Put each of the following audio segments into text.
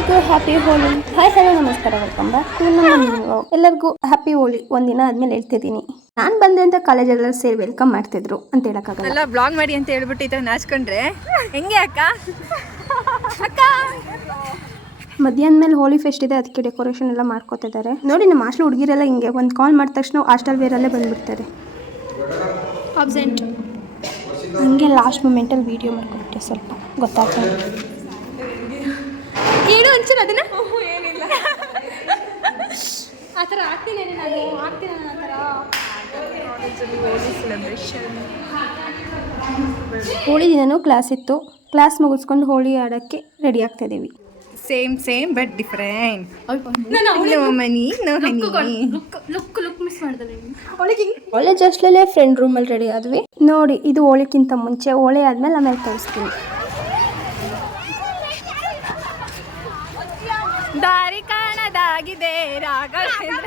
ಎಲ್ಲರಿಗೂ ಹ್ಯಾಪಿ ಹೋಲಿ. Hi hello ನಮಸ್ಕಾರ, welcome back to ನಮ್ಮ ಎಲ್ಲರಿಗೂ ಹ್ಯಾಪಿ ಹೋಲಿ. ಒಂದಿನ ಆದ್ಮೇಲೆ ಹೇಳ್ತಿದ್ದೀನಿ. ನಾನು ಬಂದೆ ಅಂತ ಕಾಲೇಜೆಲ್ಲ ಸೇರಿ ವೆಲ್ಕಮ್ ಮಾಡ್ತಿದ್ರು ಅಂತ ಹೇಳಕ್ಕಾಗಲ್ಲ. ಎಲ್ಲ ಬ್ಲಾಗ್ ಮಾಡಿ ಅಂತ ಹೇಳ್ಬಿಟ್ಟು ಈ ಥರ ನಾಚ್ಕೊಂಡ್ರೆ ಹೆಂಗೆ ಅಕ್ಕ? ಅಕ್ಕ ಮಧ್ಯಾಹ್ನ ಮೇಲೆ ಹೋಲಿ ಫೆಸ್ಟ್ ಇದೆ, ಅದಕ್ಕೆ ಡೆಕೋರೇಷನ್ ಎಲ್ಲ ಮಾಡ್ಕೋತಿದ್ದಾರೆ. ನೋಡಿ ನಮ್ಮ ಹಾಸ್ಟೆಲ್ ಹುಡುಗಿರೆಲ್ಲ ಹಿಂಗೆ ಒಂದು ಕಾಲ್ ಮಾಡಿದ ತಕ್ಷಣ ಹಾಸ್ಟೆಲ್ ವೇರಲ್ಲೇ ಬಂದ್ಬಿಡ್ತಾರೆ. ಅಬ್ಸೆಂಟ್ ಹಂಗೆ ಲಾಸ್ಟ್ ಮೂಮೆಂಟಲ್ಲಿ ವೀಡಿಯೋ ಮಾಡ್ಕೊಬಿಟ್ಟೆ, ಸ್ವಲ್ಪ ಗೊತ್ತಾಗ್ತದೆ. ಹೇಳು ಒಂಚೂರು ಅದನ್ನ. ಏನಿಲ್ಲ, ಆ ಥರ ಆಗ್ತೀನಿ ನಾನು ಆ ಥರ. ಹೋಳಿ ದಿನನೂ ಕ್ಲಾಸ್ ಇತ್ತು. ಕ್ಲಾಸ್ ಮುಗಿಸ್ಕೊಂಡು ಹೋಳಿ ಆಡೋಕ್ಕೆ ರೆಡಿ ಆಗ್ತಾಯಿದ್ದೀವಿ. Same but different. ಕಾಲೇಜ್ ಅಷ್ಟಲೇ ಫ್ರೆಂಡ್ ರೂಮಲ್ಲಿ ರೆಡಿ ಆದ್ವಿ. ನೋಡಿ, ಇದು ಹೋಳಿಗಿಂತ ಮುಂಚೆ, ಹೋಳಿ ಆದ್ಮೇಲೆ ಆಮೇಲೆ ತೋರಿಸ್ತೀನಿ. ದಾರಿ ಕಾಣದಾಗಿದೆ ರಾಘವೇಂದ್ರ.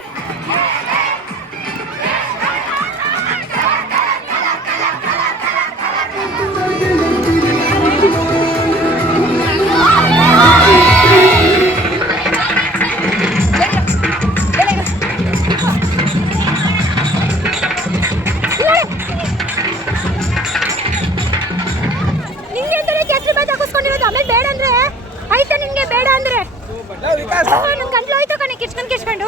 ಆಮೇಲೆ ಬೇಡ ಅಂದ್ರೆ ಆಯ್ತಾ, ನಿನ್ಗೆ ಬೇಡ ಅಂದ್ರೆ ನನ್ನ ಗಂಟ್ಲು ಹೋಯ್ತು ಕಣೆ, ಕಿಚ್ಕೊಂಡು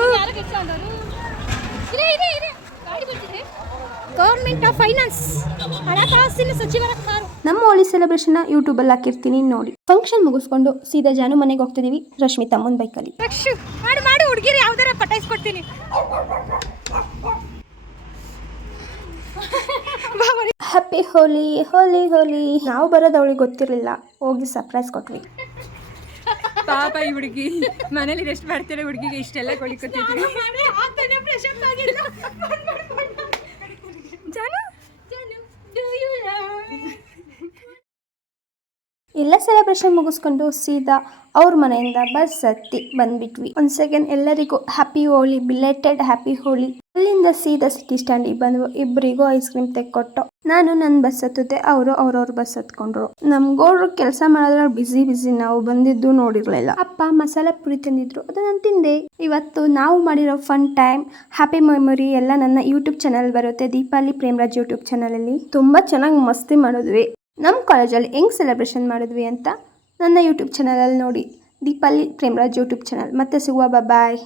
ಗೌರ್ಮೆಂಟ್ ಆಫ್ ಫೈನಾನ್ಸ್ ಹಣಕಾಸಿನ ಸಚಿವರ ಕಾರು. ನಮ್ಮ ಹೋಳಿ ಸೆಲೆಬ್ರೇಷನ್ ಯೂಟ್ಯೂಬಲ್ಲಿ ಹಾಕಿರ್ತೀನಿ ನೋಡಿ. ಫಂಕ್ಷನ್ ಮುಗಿಸ್ಕೊಂಡು ಸೀದಾ ಜಾನು ಮನೆಗೆ ಹೋಗ್ತಿದೀವಿ, ರಶ್ಮಿತಾ ಅಮ್ಮನ ಬೈಕಲ್ಲಿ. ಮಾಡು ಹುಡುಗಿರಿ ಯಾವ್ದಾರ ಪಟಾಯಿಸ್ಕೊಡ್ತೀನಿ. ಹ್ಯಾಪಿ ಹೋಲಿ ಹೋಲಿ ಹೋಲಿ. ನಾವು ಬರೋದು ಅವಳಿಗೆ ಗೊತ್ತಿರಲಿಲ್ಲ, ಹೋಗಿ ಸರ್ಪ್ರೈಸ್ ಕೊಟ್ವಿ. ಪಾಪ ಈ ಹುಡುಗಿ ಮನೇಲಿ ರೆಸ್ಟ್ ಮಾಡ್ತಾರೆ, ಹುಡುಗಿಗೆ ಇಷ್ಟೆಲ್ಲ ಕೊಳಿಕೊತಿದ್ವಿ. ಎಲ್ಲ ಸೆಲೆಬ್ರೇಷನ್ ಮುಗಿಸ್ಕೊಂಡು ಸೀದಾ ಅವ್ರ ಮನೆಯಿಂದ ಬಸ್ ಹತ್ತಿ ಬಂದ್ಬಿಟ್ವಿ. ಒಂದು ಸೆಕೆಂಡ್ ಎಲ್ಲರಿಗೂ ಹ್ಯಾಪಿ ಹೋಲಿ, ಬಿಲೇಟೆಡ್ ಹ್ಯಾಪಿ ಹೋಲಿ. ಅಲ್ಲಿಂದ ಸೀದಾ ಸಿಟಿ ಸ್ಟ್ಯಾಂಡಿಗೆ ಬಂದ್ವು. ಇಬ್ಬರಿಗೂ ಐಸ್ ಕ್ರೀಮ್ ತೆಕ್ಕೊಟ್ಟು ನಾನು ನನ್ನ ಬಸ್ ಹತ್ತಿದ್ದೆ, ಅವರು ಅವ್ರವ್ರ ಬಸ್ ಹತ್ಕೊಂಡ್ರು. ನಮ್ಗೋಡ್ರು ಕೆಲಸ ಮಾಡೋದ್ರಲ್ಲಿ ಬಿಸಿ ನಾವು ಬಂದಿದ್ದು ನೋಡಿರ್ಲಿಲ್ಲ. ಅಪ್ಪ ಮಸಾಲೆ ಪುರಿ ತಂದಿದ್ರು, ಅದು ನಾನು ತಿಂದೆ. ಇವತ್ತು ನಾವು ಮಾಡಿರೋ ಫನ್ ಟೈಮ್, ಹ್ಯಾಪಿ ಮೆಮೊರಿ ಎಲ್ಲ ನನ್ನ ಯೂಟ್ಯೂಬ್ ಚಾನಲ್ ಬರುತ್ತೆ, ದೀಪಾಲಿ ಪ್ರೇಮರಾಜ್ ಯೂಟ್ಯೂಬ್ ಚಾನಲಲ್ಲಿ. ತುಂಬ ಚೆನ್ನಾಗಿ ಮಸ್ತಿ ಮಾಡಿದ್ವಿ. ನಮ್ಮ ಕಾಲೇಜಲ್ಲಿ ಹೆಂಗೆ ಸೆಲೆಬ್ರೇಷನ್ ಮಾಡಿದ್ವಿ ಅಂತ ನನ್ನ ಯೂಟ್ಯೂಬ್ ಚಾನಲಲ್ಲಿ ನೋಡಿ, ದೀಪಾಲಿ ಪ್ರೇಮರಾಜ್ ಯೂಟ್ಯೂಬ್ ಚಾನಲ್. ಮತ್ತೆ ಸಿಗುವ, ಬಾಯ್.